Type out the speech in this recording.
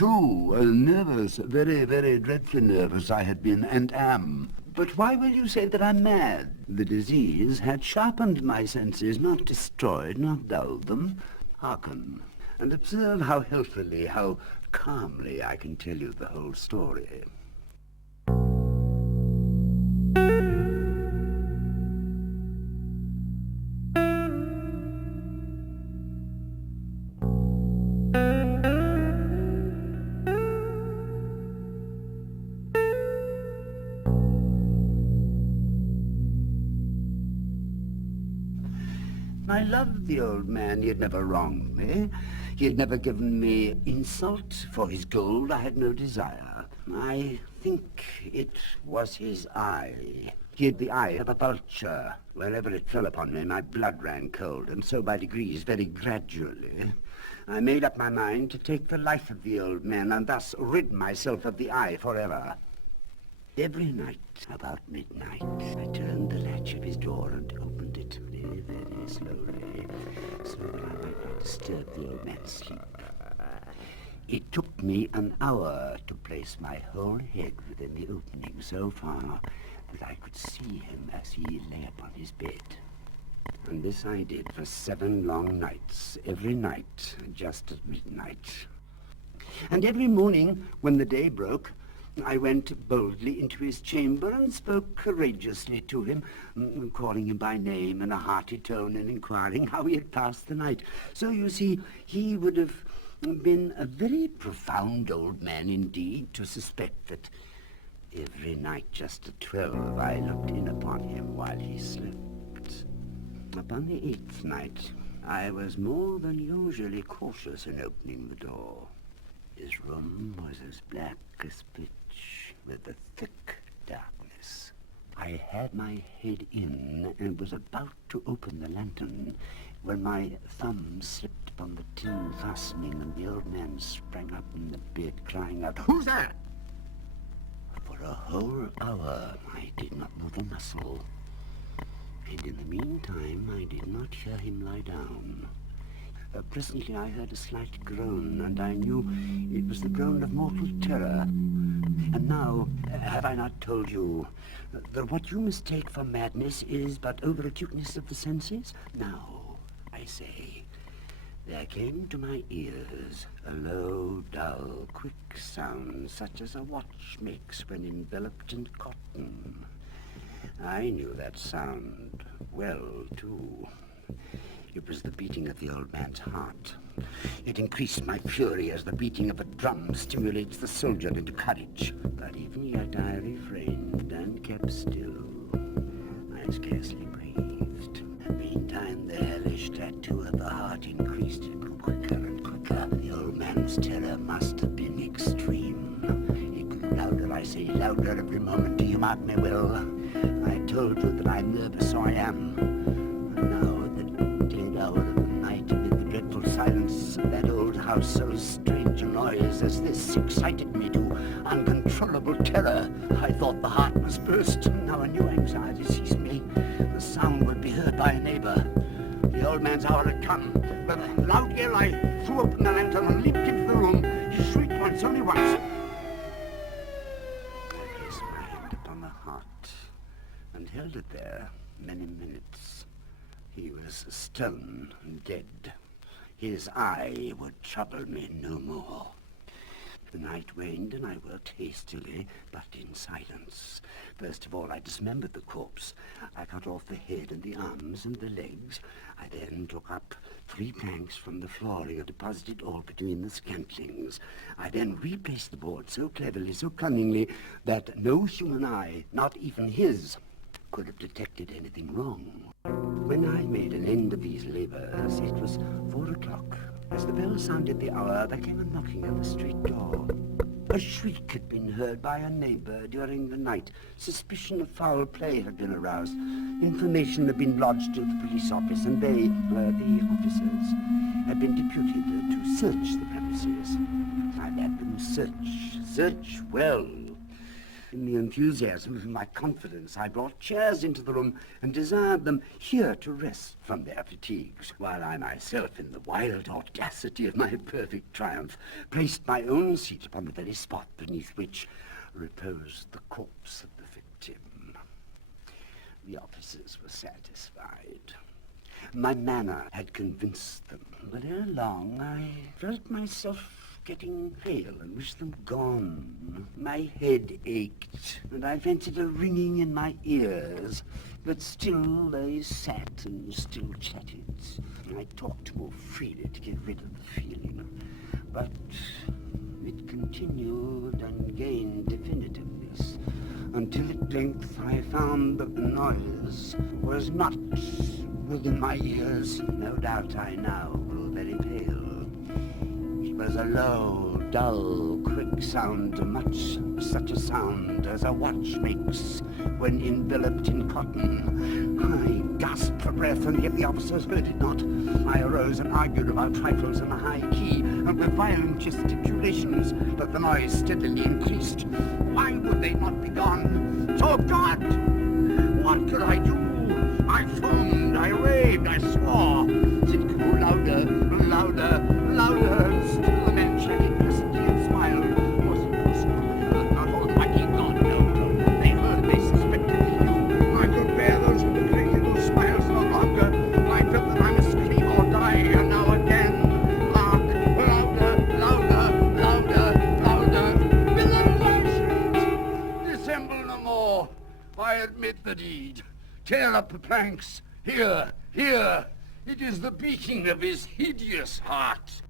too. Nervous, very, very dreadfully nervous I had been and am. But why will you say that I'm mad? The disease had sharpened my senses, not destroyed, not dulled them. Hearken, and observe how healthily, how calmly I can tell you the whole story. I loved the old man. He had never wronged me. He had never given me insult. For his gold I had no desire. I think it was his eye. He had the eye of a vulture. Wherever it fell upon me, my blood ran cold, and so by degrees, very gradually, I made up my mind to take the life of the old man and thus rid myself of the eye forever. Every night, about midnight, I turned the latch of his door and opened it very, very slowly, so that I might not disturb the old man's sleep. It took me an hour to place my whole head within the opening so far that I could see him as he lay upon his bed. And this I did for 7 long nights, every night, just at midnight. And every morning, when the day broke, I went boldly into his chamber and spoke courageously to him, calling him by name in a hearty tone and inquiring how he had passed the night. So, you see, he would have been a very profound old man indeed to suspect that every night just at 12 I looked in upon him while he slept. Upon the 8th night, I was more than usually cautious in opening the door. His room was as black as pitch, with a thick darkness. I had my head in and was about to open the lantern when my thumb slipped upon the tin fastening and the old man sprang up in the bed crying out, "Who's there?" For a whole hour I did not move a muscle, and in the meantime I did not hear him lie down. Presently I heard a slight groan, and I knew it was the groan of mortal terror. And now, have I not told you that what you mistake for madness is but over-acuteness of the senses? Now, I say, there came to my ears a low, dull, quick sound, such as a watch makes when enveloped in cotton. I knew that sound well, too. It was the beating of the old man's heart. It increased my fury as the beating of a drum stimulates the soldier into courage. But even yet I refrained and kept still. I scarcely breathed. Meantime, the hellish tattoo of the heart increased. It grew quicker and quicker. The old man's terror must have been extreme. It grew louder, I say, louder every moment. Do you mark me well? I told you that I'm nervous, so I am. And now, hour of the night, amid the dreadful silence of that old house, so strange a noise as this excited me to uncontrollable terror. I thought the heart must burst, and now a new anxiety seized me. The sound would be heard by a neighbor. The old man's hour had come. With a loud yell, I threw open the lantern and leaped into the room. He shrieked once, only once. I placed my hand upon the heart and held it there many minutes. He was stone and dead. His eye would trouble me no more. The night waned, and I worked hastily, but in silence. First of all, I dismembered the corpse. I cut off the head and the arms and the legs. I then took up 3 planks from the flooring and deposited all between the scantlings. I then replaced the board so cleverly, so cunningly, that no human eye, not even his, could have detected anything wrong. When I made an end of these labors, it was 4 o'clock. As the bell sounded the hour, there came a knocking at the street door. A shriek had been heard by a neighbor during the night. Suspicion of foul play had been aroused. Information had been lodged to the police office, and they, the officers, had been deputed to search the premises. I bade them search well. In the enthusiasm of my confidence, I brought chairs into the room and desired them here to rest from their fatigues, while I myself, in the wild audacity of my perfect triumph, placed my own seat upon the very spot beneath which reposed the corpse of the victim. The officers were satisfied. My manner had convinced them, but ere long I felt myself getting pale and wished them gone. My head ached, and I fancied a ringing in my ears, but still they sat and still chatted. I talked more freely to get rid of the feeling, but it continued and gained definitiveness, until at length I found that the noise was not within my ears. No doubt I now grew very pale. It was a low, dull, quick sound, much such a sound as a watch makes when enveloped in cotton. I gasped for breath, and yet the officers heard it not. I arose and argued about trifles in a high key, and with violent gesticulations, but the noise steadily increased. Why would they not be gone? So God! What could I do? I foamed, I raved, I swore. It grew louder, louder, louder, and still the men chatted pleasantly and smiled. Was it possible they heard not Almighty God? No, they heard, they suspected, they knew. I could bear those crazy little smiles no longer. I felt that I must scream or die, and now again, louder, louder, louder, louder. Villains, I shrieked. Dissemble no more. I admit the deed. Tear up the planks. Here, here. It is the beating of his hideous heart.